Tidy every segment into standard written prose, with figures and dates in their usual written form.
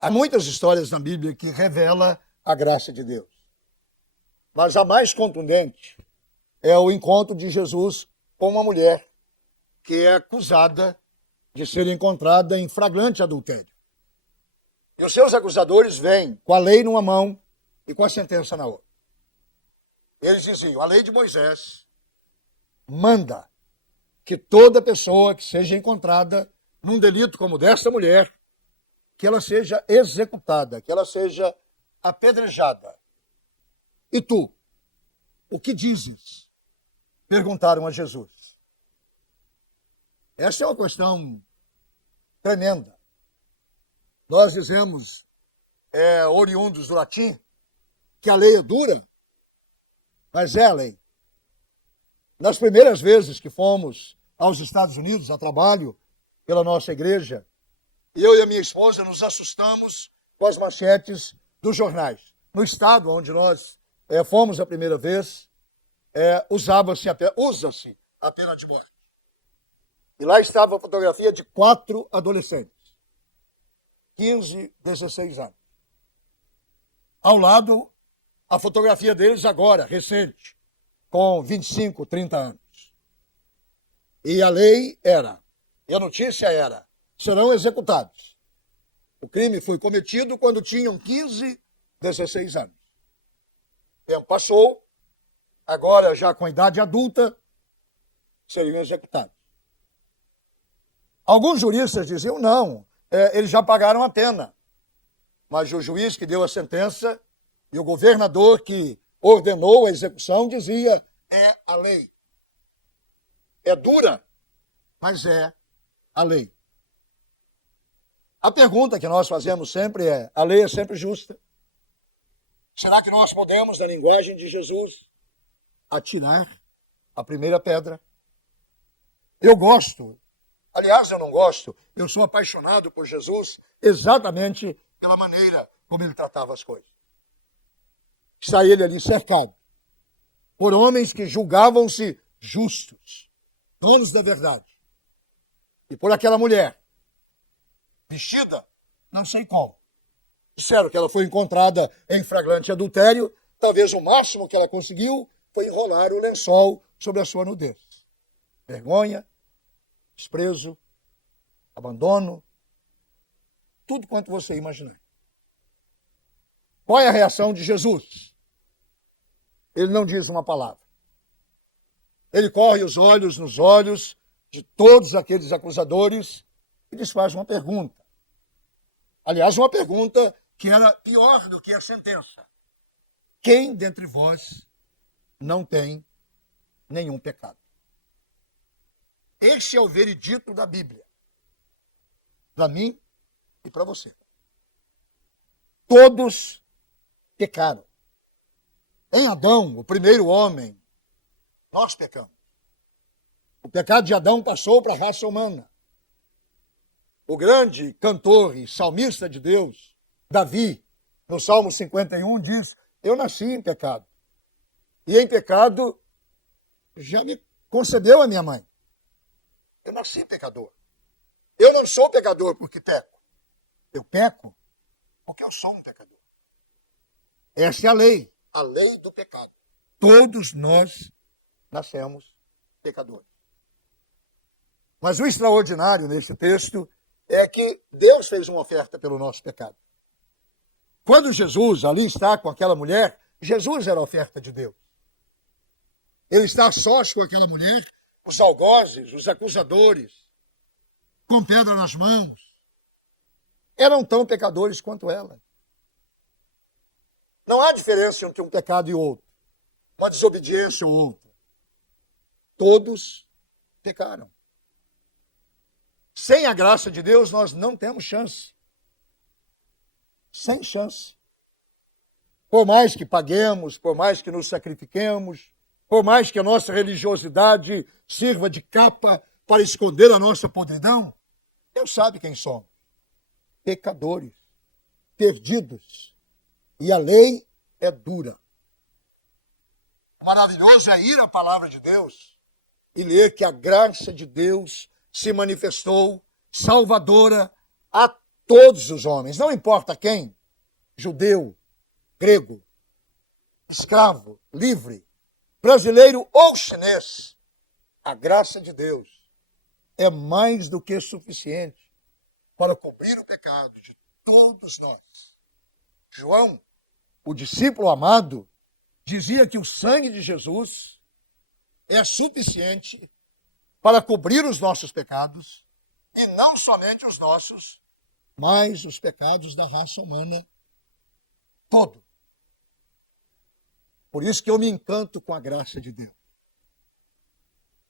Há muitas histórias na Bíblia que revelam a graça de Deus. Mas a mais contundente é o encontro de Jesus com uma mulher que é acusada de ser encontrada em flagrante adultério. E os seus acusadores vêm com a lei numa mão e com a sentença na outra. Eles diziam, a lei de Moisés manda que toda pessoa que seja encontrada num delito como desta mulher, que ela seja executada, que ela seja apedrejada. E tu, o que dizes? Perguntaram a Jesus. Essa é uma questão tremenda. Nós dizemos, oriundos do latim, que a lei é dura, mas é a lei. Nas primeiras vezes que fomos aos Estados Unidos a trabalho pela nossa igreja, eu e a minha esposa nos assustamos com as manchetes dos jornais. No estado onde nós fomos a primeira vez, usa-se a pena de morte. E lá estava a fotografia de 4 adolescentes, 15, 16 anos. Ao lado, a fotografia deles agora, recente, com 25, 30 anos. E a lei era, e a notícia era, serão executados. O crime foi cometido quando tinham 15, 16 anos. O tempo passou, agora já com idade adulta, seriam executados. Alguns juristas diziam, não, eles já pagaram a pena. Mas o juiz que deu a sentença e o governador que ordenou a execução dizia, é a lei. É dura, mas é a lei. A pergunta que nós fazemos sempre é, a lei é sempre justa? Será que nós podemos, na linguagem de Jesus, atirar a primeira pedra? Eu gosto, aliás, eu não gosto, eu sou apaixonado por Jesus exatamente pela maneira como ele tratava as coisas. Está ele ali cercado por homens que julgavam-se justos, donos da verdade. E por aquela mulher, vestida, não sei como. Disseram que ela foi encontrada em flagrante adultério, talvez o máximo que ela conseguiu foi enrolar o lençol sobre a sua nudez. Vergonha, desprezo, abandono, tudo quanto você imaginar. Qual é a reação de Jesus? Ele não diz uma palavra. Ele corre os olhos nos olhos de todos aqueles acusadores e lhes faz uma pergunta. Aliás, uma pergunta que era pior do que a sentença. Quem dentre vós não tem nenhum pecado? Este é o veredito da Bíblia. Para mim e para você. Todos pecaram. Em Adão, o primeiro homem, nós pecamos. O pecado de Adão passou para a raça humana. O grande cantor e salmista de Deus, Davi, no Salmo 51, diz, eu nasci em pecado. E em pecado já me concebeu a minha mãe. Eu nasci pecador. Eu não sou pecador porque peco. Eu peco porque eu sou um pecador. Essa é a lei do pecado. Todos nós nascemos pecadores. Mas o extraordinário neste texto é que Deus fez uma oferta pelo nosso pecado. Quando Jesus ali está com aquela mulher, Jesus era a oferta de Deus. Ele está a sós com aquela mulher, os algozes, os acusadores, com pedra nas mãos, eram tão pecadores quanto ela. Não há diferença entre um pecado e outro, uma desobediência ou outra. Todos pecaram. Sem a graça de Deus, nós não temos chance. Sem chance. Por mais que paguemos, por mais que nos sacrifiquemos, por mais que a nossa religiosidade sirva de capa para esconder a nossa podridão, Deus sabe quem somos. Pecadores, perdidos. E a lei é dura. Maravilhoso é ir à palavra de Deus e ler que a graça de Deus se manifestou salvadora a todos os homens, não importa quem, judeu, grego, escravo, livre, brasileiro ou chinês, a graça de Deus é mais do que suficiente para cobrir o pecado de todos nós. João, o discípulo amado, dizia que o sangue de Jesus é suficiente para cobrir os nossos pecados, e não somente os nossos, mas os pecados da raça humana todo. Por isso que eu me encanto com a graça de Deus.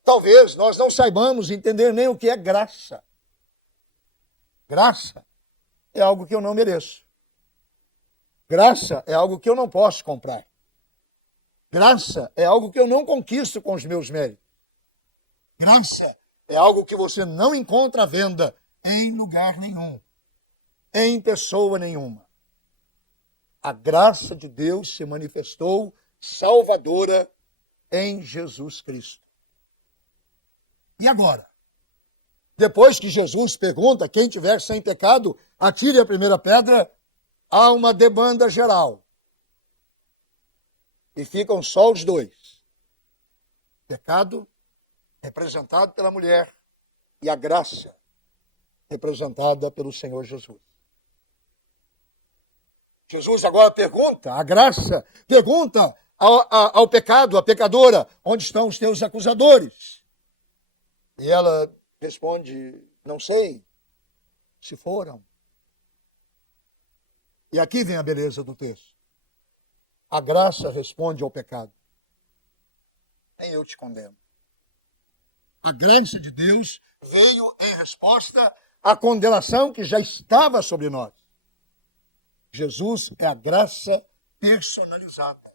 Talvez nós não saibamos entender nem o que é graça. Graça é algo que eu não mereço. Graça é algo que eu não posso comprar. Graça é algo que eu não conquisto com os meus méritos. Graça é algo que você não encontra à venda em lugar nenhum, em pessoa nenhuma. A graça de Deus se manifestou salvadora em Jesus Cristo. E agora? Depois que Jesus pergunta, quem tiver sem pecado, atire a primeira pedra, há uma demanda geral. E ficam só os dois. Pecado, representado pela mulher, e a graça, representada pelo Senhor Jesus. Jesus agora pergunta, a graça pergunta ao pecado, à pecadora, onde estão os teus acusadores? E ela responde, não sei, se foram. E aqui vem a beleza do texto. A graça responde ao pecado. Nem eu te condeno. A graça de Deus veio em resposta à condenação que já estava sobre nós. Jesus é a graça personalizada.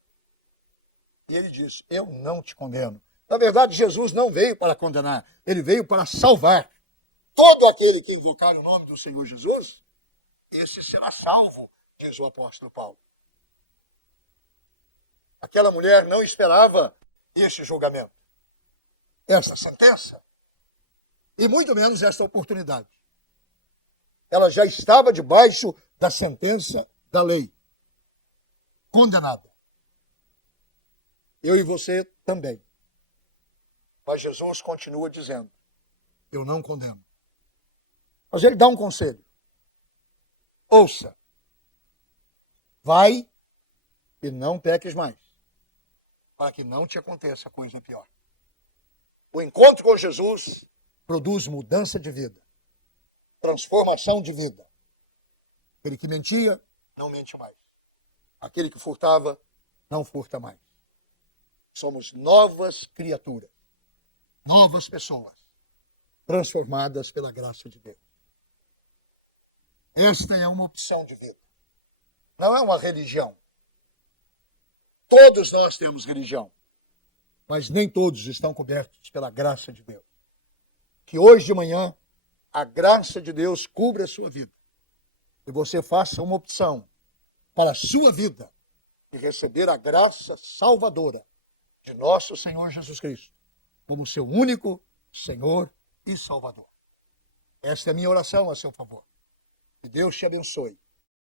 E ele diz, eu não te condeno. Na verdade, Jesus não veio para condenar, ele veio para salvar. Todo aquele que invocar o nome do Senhor Jesus, esse será salvo, diz o apóstolo Paulo. Aquela mulher não esperava este julgamento, esta sentença, e muito menos esta oportunidade. Ela já estava debaixo da sentença da lei, condenada. Eu e você também. Mas Jesus continua dizendo, eu não condeno. Mas ele dá um conselho. Ouça, vai e não peques mais, para que não te aconteça coisa pior. O encontro com Jesus produz mudança de vida, transformação de vida. Aquele que mentia, não mente mais. Aquele que furtava, não furta mais. Somos novas criaturas, novas pessoas, transformadas pela graça de Deus. Esta é uma opção de vida. Não é uma religião. Todos nós temos religião, mas nem todos estão cobertos pela graça de Deus. Que hoje de manhã a graça de Deus cubra a sua vida e você faça uma opção para a sua vida e receber a graça salvadora de nosso Senhor Jesus Cristo como seu único Senhor e Salvador. Esta é a minha oração a seu favor. Que Deus te abençoe